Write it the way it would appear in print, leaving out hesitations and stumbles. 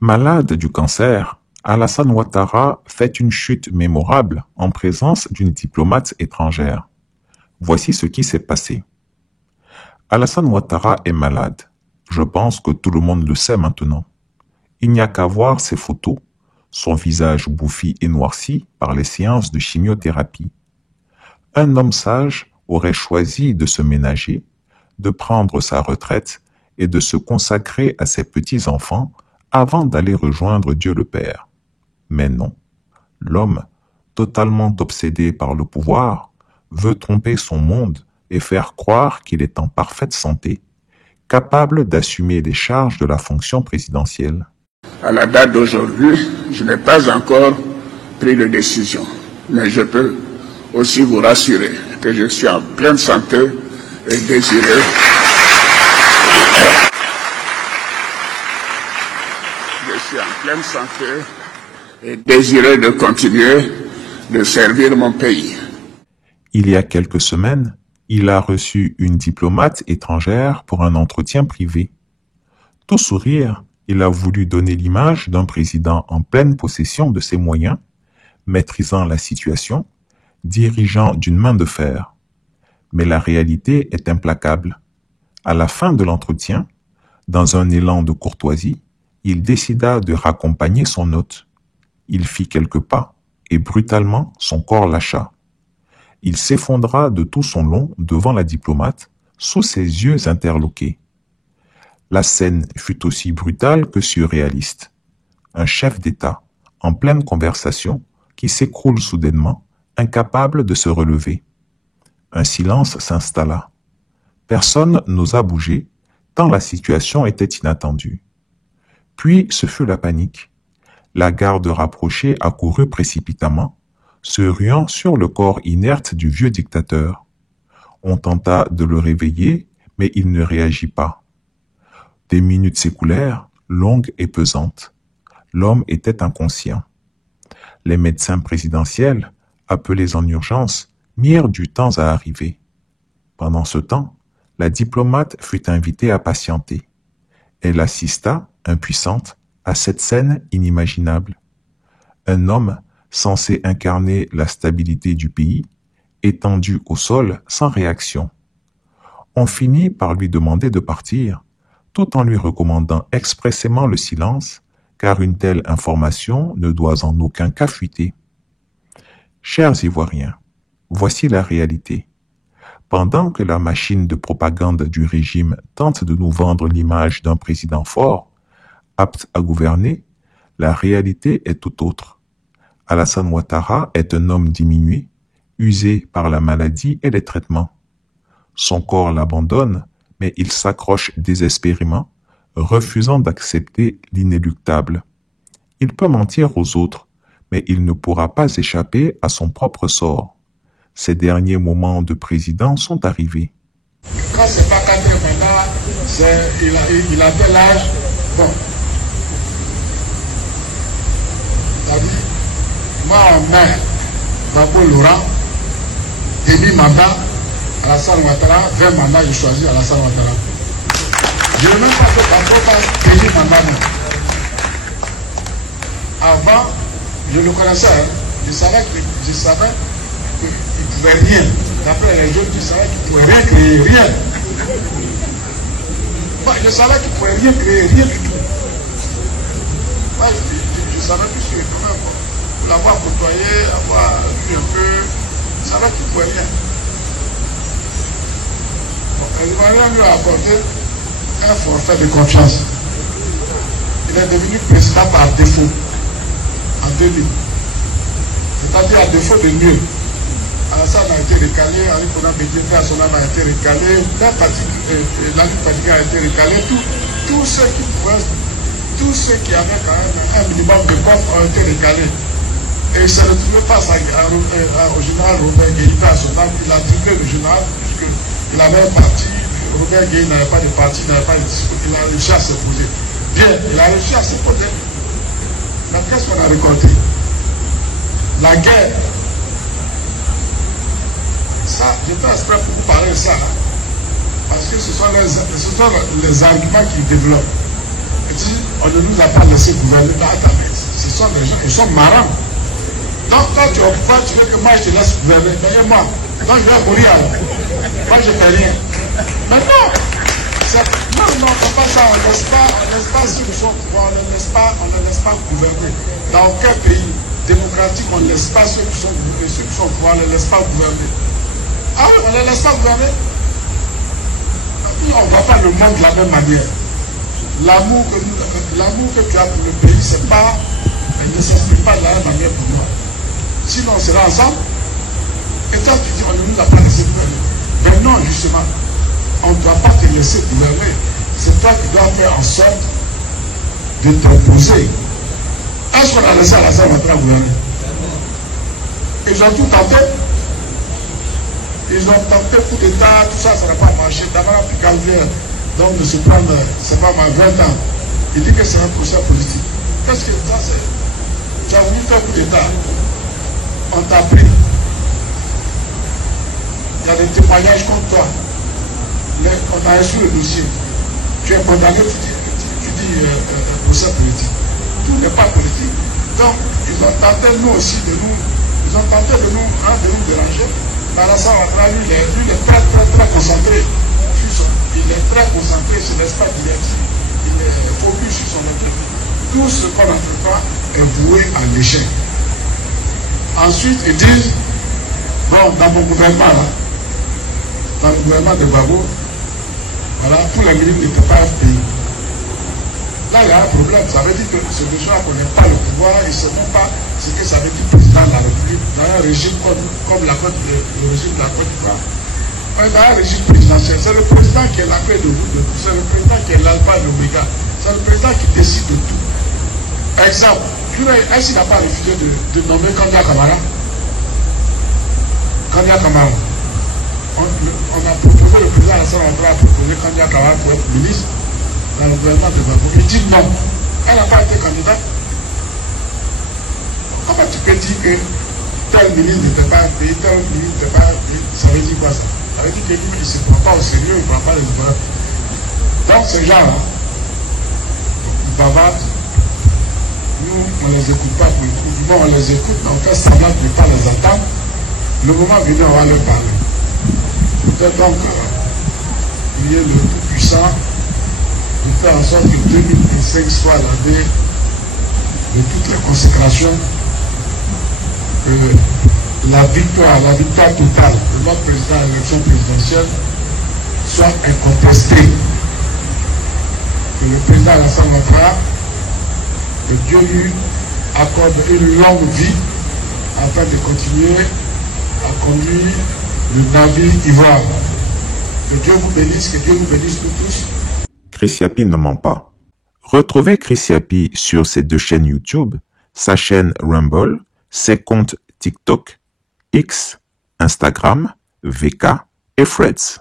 Malade du cancer, Alassane Ouattara fait une chute mémorable en présence d'une diplomate étrangère. Voici ce qui s'est passé. Alassane Ouattara est malade. Je pense que tout le monde le sait maintenant. Il n'y a qu'à voir ses photos, son visage bouffi et noirci par les séances de chimiothérapie. Un homme sage aurait choisi de se ménager, de prendre sa retraite et de se consacrer à ses petits-enfants avant d'aller rejoindre Dieu le Père. Mais non, l'homme, totalement obsédé par le pouvoir, veut tromper son monde et faire croire qu'il est en parfaite santé, capable d'assumer les charges de la fonction présidentielle. À la date d'aujourd'hui, je n'ai pas encore pris de décision, mais je peux aussi vous rassurer que je suis en pleine santé et désireux. Je suis en pleine santé et désireux de continuer de servir mon pays. Il y a quelques semaines, il a reçu une diplomate étrangère pour un entretien privé. Tout sourire, il a voulu donner l'image d'un président en pleine possession de ses moyens, maîtrisant la situation, dirigeant d'une main de fer. Mais la réalité est implacable. À la fin de l'entretien, dans un élan de courtoisie, il décida de raccompagner son hôte. Il fit quelques pas et brutalement son corps lâcha. Il s'effondra de tout son long devant la diplomate, sous ses yeux interloqués. La scène fut aussi brutale que surréaliste. Un chef d'État, en pleine conversation, qui s'écroule soudainement, incapable de se relever. Un silence s'installa. Personne n'osa bouger, tant la situation était inattendue. Puis ce fut la panique. La garde rapprochée accourut précipitamment, se ruant sur le corps inerte du vieux dictateur. On tenta de le réveiller, mais il ne réagit pas. Des minutes s'écoulèrent, longues et pesantes. L'homme était inconscient. Les médecins présidentiels, appelés en urgence, mirent du temps à arriver. Pendant ce temps, la diplomate fut invitée à patienter. Elle assista, impuissante, à cette scène inimaginable. Un homme, censé incarner la stabilité du pays, étendu au sol sans réaction. On finit par lui demander de partir, tout en lui recommandant expressément le silence, car une telle information ne doit en aucun cas fuiter. Chers Ivoiriens, voici la réalité. Pendant que la machine de propagande du régime tente de nous vendre l'image d'un président fort, apte à gouverner, la réalité est tout autre. Alassane Ouattara est un homme diminué, usé par la maladie et les traitements. Son corps l'abandonne, mais il s'accroche désespérément, refusant d'accepter l'inéluctable. Il peut mentir aux autres, mais il ne pourra pas échapper à son propre sort. Ses derniers moments de président sont arrivés. Quand c'est pas cadré maintenant, il a tel âge, bon. C'est-à-dire, moi en main, Gbagbo Laurent, demi-mandat, Alassane Ouattara, 20 mandats, je choisis Alassane Ouattara. Je ne veux même pas que Gbagbo fasse demi-mandat. Avant, je le connaissais, hein. Je savais qu'il ne pouvait rien. D'après les jeunes, je savais qu'il ne pouvait rien créer, rien. Moi, je savais qu'il ne pouvait rien créer, rien du tout. Moi, je savais que je suis quand même, pour l'avoir côtoyé, avoir vu un peu, je savais qu'il ne pouvait rien. Les Ivoiriens lui ont accordé un forfait de confiance. Il est devenu président par défaut, en 2000. C'est-à-dire à défaut de mieux. Alassane a été recalé, Ali Konan Bédiéta Sonam a été recalé, Lali Padika a été recalé, tous ceux qui avaient quand même un minimum de coffre ont été recalés. Et il ne se retrouvait pas au général Robert Guéïta Sonam, il a triplé le général, puisqu'il avait un parti, Robert Guéïta n'avait pas de parti, n'avait pas de discours, il a réussi à se poser. Bien, il a réussi à se poser. Mais qu'est-ce qu'on a récolté? La guerre. Ça, j'étais exprès pour vous parler de ça, parce que ce sont les arguments qu'il développe. Et dit, on ne nous a pas laissé gouverner. Attends, ce sont des gens, ils sont marrants. Donc, quand tu es au pouvoir, tu veux que moi je te laisse gouverner. Mais moi, donc je vais mourir alors. Moi, je ne fais rien. Mais non, non, c'est pas ça. On ne laisse pas ceux qui sont au pouvoir, on ne laisse pas gouverner. Dans aucun pays démocratique, on ne laisse pas ceux qui sont au pouvoir, on ne laisse pas gouverner. Ah oui, on ne les laisse pas gouverner. On ne voit pas le monde de la même manière. L'amour que tu as pour le pays, ne s'exprime pas de la même manière pour moi. Sinon, on sera ensemble. Et toi, tu dis, on ne nous a pas laissé gouverner. Mais non, justement, on ne doit pas te laisser gouverner. C'est toi qui dois faire en sorte de t'imposer. Est-ce qu'on a laissé à la salle gouverner? Ils ont tout tenté. Ils ont tenté coup d'État, tout ça, ça n'a pas marché. D'abord, Picard vient donc de se prendre, c'est pas mal, 20 ans. Il dit que c'est un procès politique. Qu'est-ce que ça c'est? Tu as voulu faire coup d'État. On t'a pris. Il y a des témoignages contre toi. On a reçu le dossier. Tu es condamné, tu dis procès politique. Tout n'est pas politique. Donc, ils ont tenté nous aussi de nous déranger. Alassane Ouattara, lui, il est très concentré. Il est très concentré sur l'espace directif. Il est focus sur son intérêt. Tout ce qu'on n'entreprend est voué à l'échec. Ensuite, ils disent, bon, dans mon gouvernement, là, dans le gouvernement de Gbagbo, voilà, tous les ministres n'étaient pas FPI. Là, il y a un problème. Ça veut dire que ces gens-là ne connaissent pas le pouvoir, ils ne savent même pas ce que ça veut dire président de la République dans un régime comme le régime de la Côte d'Ivoire. Dans un régime présidentiel, c'est le président qui est la clé de tout, c'est le président qui est l'alpha et l'oméga, c'est le président qui décide de tout. Exemple, est-ce qu'il n'a pas refusé de nommer Kandia Kamara? Kandia Kamara. On a proposé, le président Alassane Ouattara a proposé Kandia Kamara pour être ministre dans le gouvernement de Gbagbo. Il dit non. Elle n'a pas été candidate. Comment tu peux dire que tel ministre n'était pas payé, tel ministre n'était pas payé? Ça veut dire quoi ça? Ça veut dire que lui, il ne se prend pas au sérieux, il ne prend pas les gouvernements. Donc ces gens-là, ils bavardent. Nous, on ne les écoute pas pour le coup. Du moins, on les écoute, mais on fait semblant de ne pas les attendre. Le moment venu, on va leur parler. Peut-être donc, il y ait le tout-puissant de faire en sorte que 2025 soit l'année de toutes les consécrations, que la victoire totale de notre président à l'élection présidentielle soit incontestée. Que le président Alassane Ouattara, que Dieu lui accorde une longue vie afin de continuer à conduire le navire ivoire. Que Dieu vous bénisse, que Dieu vous bénisse nous tous. Chris Yapi ne ment pas. Retrouvez Chris Yapi sur ses 2 chaînes YouTube, sa chaîne Rumble, ses comptes TikTok, X, Instagram, VK et Threads.